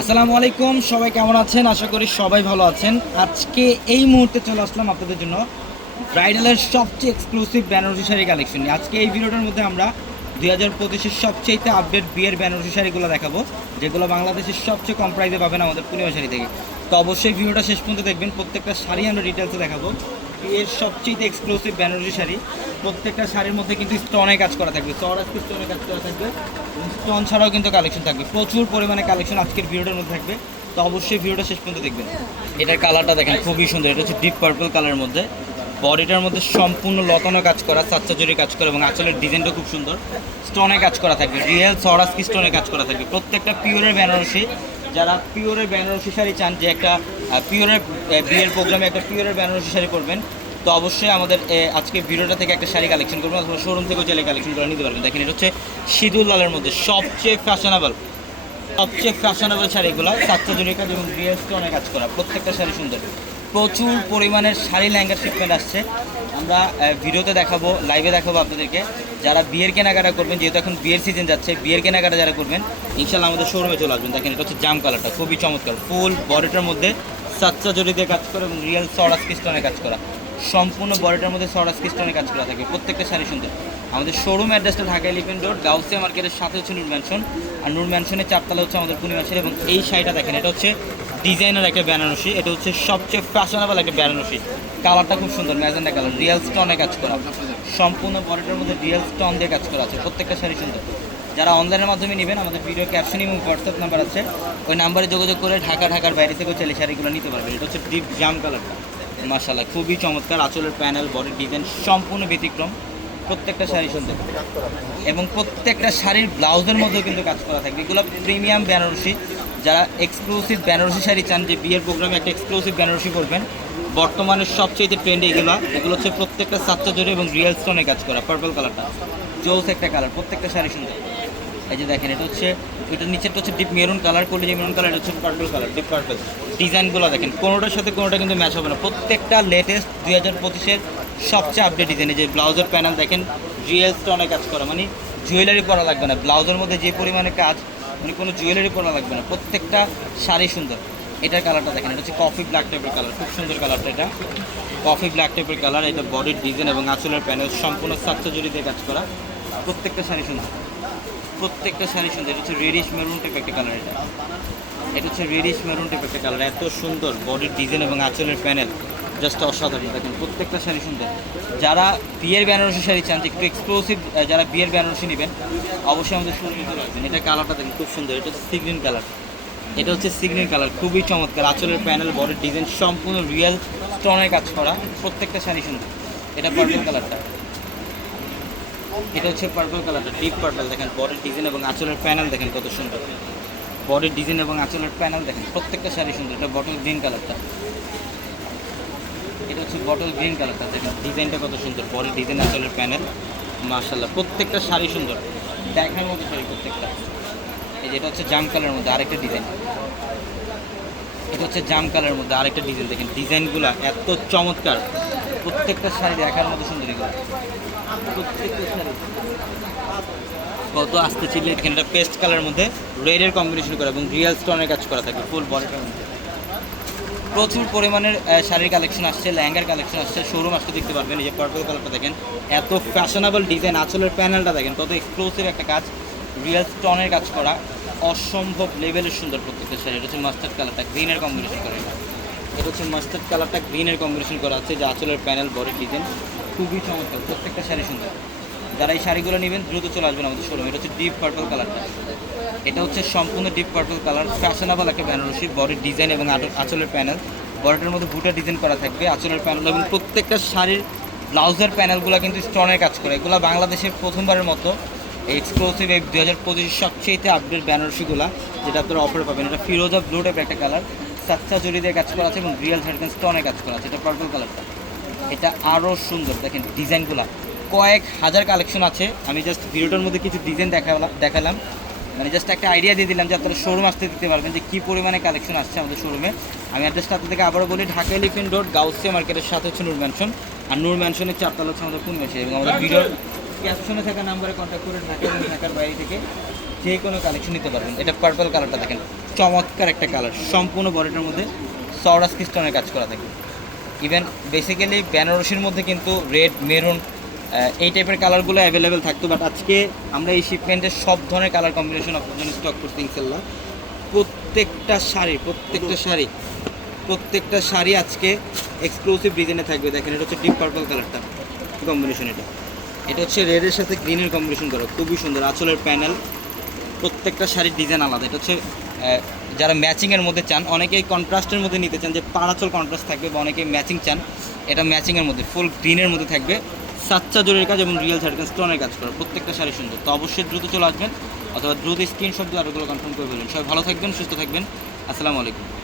আসসালামু আলাইকুম, সবাই কেমন আছেন? আশা করি সবাই ভালো আছেন। আজকে এই মুহূর্তে চলে আসলাম আপনাদের জন্য ব্রাইডালের সবচেয়ে এক্সক্লুসিভ বেনারসি শাড়ি কালেকশন নিয়ে। আজকে এই ভিডিওটার মধ্যে আমরা 2025-এর সবচেয়ে আপডেট বিয়ের বেনারসি শাড়িগুলো দেখাবো, যেগুলো বাংলাদেশের সবচেয়ে কম প্রাইসে পাবেন আমাদের পূর্ণিমা শাড়ি থেকে। তো অবশ্যই ভিডিওটা শেষ পর্যন্ত দেখবেন। প্রত্যেকটা শাড়ি আমরা ডিটেলসে দেখাবো। এর সবচেয়ে এক্সক্লুসিভ বেনারসি শাড়ি, প্রত্যেকটা শাড়ির মধ্যে কিন্তু স্টোনে কাজ করা থাকবে, চওড়াস্তি স্টোনে কাজ করা থাকবে, স্টোন ছাড়াও কিন্তু কালেকশন থাকবে, প্রচুর পরিমাণে কালেকশন আজকের ভিডিওটার মধ্যে থাকবে। তো অবশ্যই ভিডিওটা শেষ পর্যন্ত দেখবেন। এটার কালারটা দেখেন, খুবই সুন্দর। এটা হচ্ছে ডিপ পার্পল কালারের মধ্যে, বডিটার মধ্যে সম্পূর্ণ লতানো কাজ করা, সাচ্চা জরি কাজ করা, এবং আঁচলের ডিজাইনটা খুব সুন্দর, স্টোনে কাজ করা থাকবে, রিয়েল চওড়াস্তি স্টোনে কাজ করা থাকবে। প্রত্যেকটা পিওরের বেনারসি, যারা পিওরের বেনারসি শাড়ি চান, যে একটা পিওরের বিয়ের প্রোগ্রামে একটা পিওরের বেনারসি শাড়ি করবেন, তো অবশ্যই আমাদের আজকে ভিডিওটা থেকে একটা শাড়ি কালেকশন করবেন, অথবা শোরুম থেকেও চাইলে কালেকশন করে নিতে পারবেন। দেখেন, এটা হচ্ছে সিঁদুর লালের মধ্যে সবচেয়ে ফ্যাশনেবল শাড়িগুলো, সাতটা জুড়ে কাজ এবং রিয়েল স্টোনে কাজ করা, প্রত্যেকটা শাড়ি সুন্দর। প্রচুর পরিমাণের শাড়ি লেহেঙ্গার শিপমেন্ট আসছে, আমরা ভিডিওতে দেখাবো, লাইভে দেখাবো আপনাদেরকে। যারা বিয়ের কেনাকাটা করবেন, যেহেতু এখন বিয়ের সিজন যাচ্ছে, বিয়ের কেনাকাটা যারা করবেন, ইনশাল্লাহ আমাদের শোরুমে চলে আসবেন। দেখেন, এটা হচ্ছে জাম কালারটা, খুবই চমৎকার, ফুল বডিটার মধ্যে সাতটা জড়ি দিয়ে কাজ করা এবং রিয়েল চওড়াস্তি স্টোনে কাজ করা, সম্পূর্ণ বডিটার মধ্যে চওড়াস্তি স্টোনে কাজ করা থাকে, প্রত্যেকটা শাড়ি সুন্দর। আমাদের শোরুম অ্যাড্রেসটা ঢাকা এলিফ্যান্ট রোড, গাউসিয়া মার্কেটের সাথে হচ্ছে নূর ম্যানশন, আর নূর ম্যানশনের চারতলা হচ্ছে আমাদের পূর্ণিমা শাড়ি। এবং এই শাড়িটা দেখেন, এটা হচ্ছে ডিজাইনার একটা বেনারসি, এটা হচ্ছে সবচেয়ে ফ্যাশনেবল একটা বেনারসি। কালারটা খুব সুন্দর, ম্যাজেন্ডা কালার, রিয়েল স্টোনে কাজ করা, সম্পূর্ণ বডিটার মধ্যে রিয়েল স্টোন দিয়ে কাজ করা আছে, প্রত্যেকটা শাড়ি সুন্দর। যারা অনলাইনের মাধ্যমে নেবেন, আমাদের ভিডিও ক্যাপশনে এবং হোয়াটসঅ্যাপ নাম্বার আছে, ওই নাম্বারে যোগাযোগ করে ঢাকার বাইরে থেকেও চাইলে শাড়িগুলো নিতে পারবেন। এটা হচ্ছে ডিপ জাম কালারটা, মাশাআল্লাহ খুবই চমৎকার। আঁচলের প্যানেল, বডির ডিজাইন সম্পূর্ণ ব্যতিক্রম, প্রত্যেকটা শাড়ি সুন্দর। এবং প্রত্যেকটা শাড়ির ব্লাউজের মধ্যেও কিন্তু কাজ করা থাকবে। এগুলো প্রিমিয়াম বেনারসি, যারা এক্সক্লুসিভ বেনারসি শাড়ি চান, যে বিয়ের প্রোগ্রামে একটা এক্সক্লুসিভ বেনারসি করবেন, বর্তমানে সবচেয়ে ট্রেন্ডে এগুলো হচ্ছে প্রত্যেকটা সাতটা জোরে এবং রিয়েল স্টোনে কাজ করা। পার্পল কালারটা জোস একটা কালার, প্রত্যেকটা শাড়ি সুন্দর। এই যে দেখেন, এটার নিচেরটা হচ্ছে ডিপ মেরুন কালার, কলিজি মেরুন কালার, এটা হচ্ছে পার্পল কালার, ডিপ পার্পল। ডিজাইনগুলো দেখেন, কোনোটার সাথে কোনোটা কিন্তু ম্যাচ হবে না, প্রত্যেকটা লেটেস্ট 2025-এর সবচেয়ে আপডেট ডিজাইন। এই যে ব্লাউজের প্যানেল দেখেন, রিয়েল স্টোনে কাজ করা, মানে জুয়েলারি পরা লাগবে না ব্লাউজের মধ্যে, যে পরিমাণে কাজ, মানে কোনো জুয়েলারি পরা লাগবে না, প্রত্যেকটা শাড়ি সুন্দর। এটার কালারটা দেখেন, এটা হচ্ছে কফি ব্ল্যাক টাইপের কালার, খুব সুন্দর কালারটা, এটা কফি ব্ল্যাক টাইপের কালার। এটা বডির ডিজাইন এবং আঁচলের প্যানেল সম্পূর্ণ সাতটা জড়ি দিয়ে কাজ করা, প্রত্যেকটা শাড়ি সুন্দর, প্রত্যেকটা শাড়ি সুন্দর। এটা হচ্ছে রেডিশ মেরুন টাইপ একটা কালার, এটা হচ্ছে রেডিশ মেরুন টাইপ একটা কালার, এত সুন্দর বডির ডিজাইন এবং আঁচলের প্যানেল, জাস্ট অসাধারণ। দেখেন, প্রত্যেকটা শাড়ি সুন্দর। যারা বিয়ের বেনারসি শাড়ি চান, যে একটু এক্সক্লুসিভ, যারা বিয়ের বেনারসি নেবেন, অবশ্যই আমাদের শোরুমে চলে আসবেন। এটা কালারটা দেখেন, খুব সুন্দর, এটা হচ্ছে সিগ্রিন কালার, এটা হচ্ছে সিগ্রিন কালার, খুবই চমৎকার। আঁচলের প্যানেল, বডির ডিজাইন সম্পূর্ণ রিয়েল স্টোনের কাজ করা, প্রত্যেকটা শাড়ি সুন্দর। এটা পার্পল কালারটা, এটা হচ্ছে পার্পল কালারটা, ডিপ পার্পল। দেখেন বডির ডিজাইন এবং আঁচলের প্যানেল দেখেন কত সুন্দর, বডির ডিজাইন এবং আঁচলের প্যানেল দেখেন, প্রত্যেকটা শাড়ি সুন্দর। এটা বটল গ্রিন কালারটা, এটা হচ্ছে বটল গ্রিন কালারটা, দেখেন ডিজাইনটা কত সুন্দর, বডির ডিজাইন, আঁচলের প্যানেল, মাশাআল্লাহ প্রত্যেকটা শাড়ি সুন্দর, দেখার মতো শাড়ি প্রত্যেকটা। এই যে এটা হচ্ছে জাম কালারের মধ্যে আরেকটা ডিজাইন, এটা হচ্ছে জাম কালারের মধ্যে আরেকটা ডিজাইন। দেখেন ডিজাইনগুলো এত চমৎকার, প্রত্যেকটা শাড়ি দেখার মতো সুন্দর, এগুলো প্রত্যেকটা শাড়ি কত আসতে ছিল। এখানে একটা পেস্ট কালারের মধ্যে রেডের কম্বিনেশন করা এবং রিয়েল স্টোনের কাজ করা থাকে ফুল বডিটার মধ্যে। প্রচুর পরিমাণের শাড়ির কালেকশন আসছে, লেহেঙ্গার কালেকশন আসছে, শোরুম আসতে দেখতে পারবেন। এই যে পার্পল কালারটা দেখেন, এত ফ্যাশনেবল ডিজাইন, আঁচলের প্যানেলটা দেখেন কত এক্সক্লুসিভ একটা কাজ, রিয়েল স্টোনের কাজ করা, অসম্ভব লেভেলের সুন্দর প্রত্যেকটা শাড়ি। এটা হচ্ছে মাস্টার্ড কালারটা গ্রিনের কম্বিনেশন করা, এটা হচ্ছে মাস্টার্ড কালারটা গ্রিনের কম্বিনেশন করা আছে, যে আঁচলের প্যানেল, বডির ডিজাইন খুবই চমৎকার, প্রত্যেকটা শাড়ি সুন্দর। যারা এই শাড়িগুলো নেবেন দ্রুত চলে আসবেন আমাদের শোরুমে। এটা হচ্ছে ডিপ পার্পল কালারটা, এটা হচ্ছে সম্পূর্ণ ডিপ পার্পল কালার, ফ্যাশনেবল একটা বেনারসি, বডির ডিজাইন এবং আঁচলের প্যানেল, বডিটার মধ্যে বুটা ডিজাইন করা থাকবে, আঁচলের প্যানেল এবং প্রত্যেকটা শাড়ির ব্লাউজের প্যানেলগুলো কিন্তু স্টোনের কাজ করে। এগুলো বাংলাদেশের প্রথমবারের মতো এক্সক্লুসিভ এই 2025 সবচেয়ে আপডেট বেনারসিগুলো, যেটা আপনারা অফারে পাবেন। এটা ফিরোজা ব্লু টাইপের একটা কালার, সাচ্চা জড়ি দিয়ে কাজ করা আছে এবং রিয়েল ঝাড়খান স্টোনে কাজ করা আছে। এটা পার্পল কালারটা, এটা আরও সুন্দর। দেখেন ডিজাইনগুলো কয়েক হাজার কালেকশন আছে, আমি জাস্ট ভিডিওটার মধ্যে কিছু ডিজাইন দেখালাম, মানে জাস্ট একটা আইডিয়া দিয়ে দিলাম যে আপনারা শোরুম আসতে দিতে পারবেন যে কী পরিমাণে কালেকশন আসছে আমাদের শোরুমে। আমি অ্যাড্রেসটা আপনাদেরকে আবারও বলি, ঢাকা এলিফ্যান্ট রোড, গাউসিয়া মার্কেটের সাথে হচ্ছে নূর ম্যানশন, আর নূর ম্যানশনের চারতলা হচ্ছে আমাদের পূর্ণিমা শাড়ি। এবং আমাদের ভিডিওর ক্যাপশনে থাকা নাম্বারে কন্ট্যাক্ট করে ঢাকা এবং ঢাকার বাইরে থেকে যে কোনো কালেকশন নিতে পারবেন। এটা পার্পল কালারটা দেখেন, চমৎকার একটা কালার, সম্পূর্ণ বডিটার মধ্যে সরাস স্টোনের কাজ করা থাকে। ইভেন বেসিক্যালি বেনারসির মধ্যে কিন্তু রেড, মেরুন এই টাইপের কালারগুলো অ্যাভেলেবেল থাকতো, বাট আজকে আমরা এই শিপমেন্টের সব ধরনের কালার কম্বিনেশন আপনার জন্য স্টক করছি ইনশাল্লাহ। প্রত্যেকটা শাড়ি আজকে এক্সক্লুসিভ ডিজাইনে থাকবে। দেখেন এটা হচ্ছে ডিপ পার্পল কালারটা কম্বিনেশন, এটা হচ্ছে রেডের সাথে গ্রিনের কম্বিনেশন করা, খুবই সুন্দর। আঁচলের প্যানেল, প্রত্যেকটা শাড়ির ডিজাইন আলাদা। এটা হচ্ছে যারা ম্যাচিংয়ের মধ্যে চান, অনেকেই কন্ট্রাস্টের মধ্যে নিতে চান, যে পাড়াচল কন্ট্রাস্ট থাকবে, বা অনেকে ম্যাচিং চান, এটা ম্যাচিংয়ের মধ্যে ফুল গ্রিনের মধ্যে থাকবে। সাচ্চা জরির কাজ এবং রিয়েল সার্কেল স্টোনের কাজ করা, প্রত্যেকটা শাড়ি সুন্দর। তো অবশ্যই দ্রুত চলে আসবেন, অথবা দ্রুত স্ক্রিনশট দিয়ে আরোগুলো কনফার্ম করে ফেলবেন। সবাই ভালো থাকবেন, সুস্থ থাকবেন। আসসালামু আলাইকুম।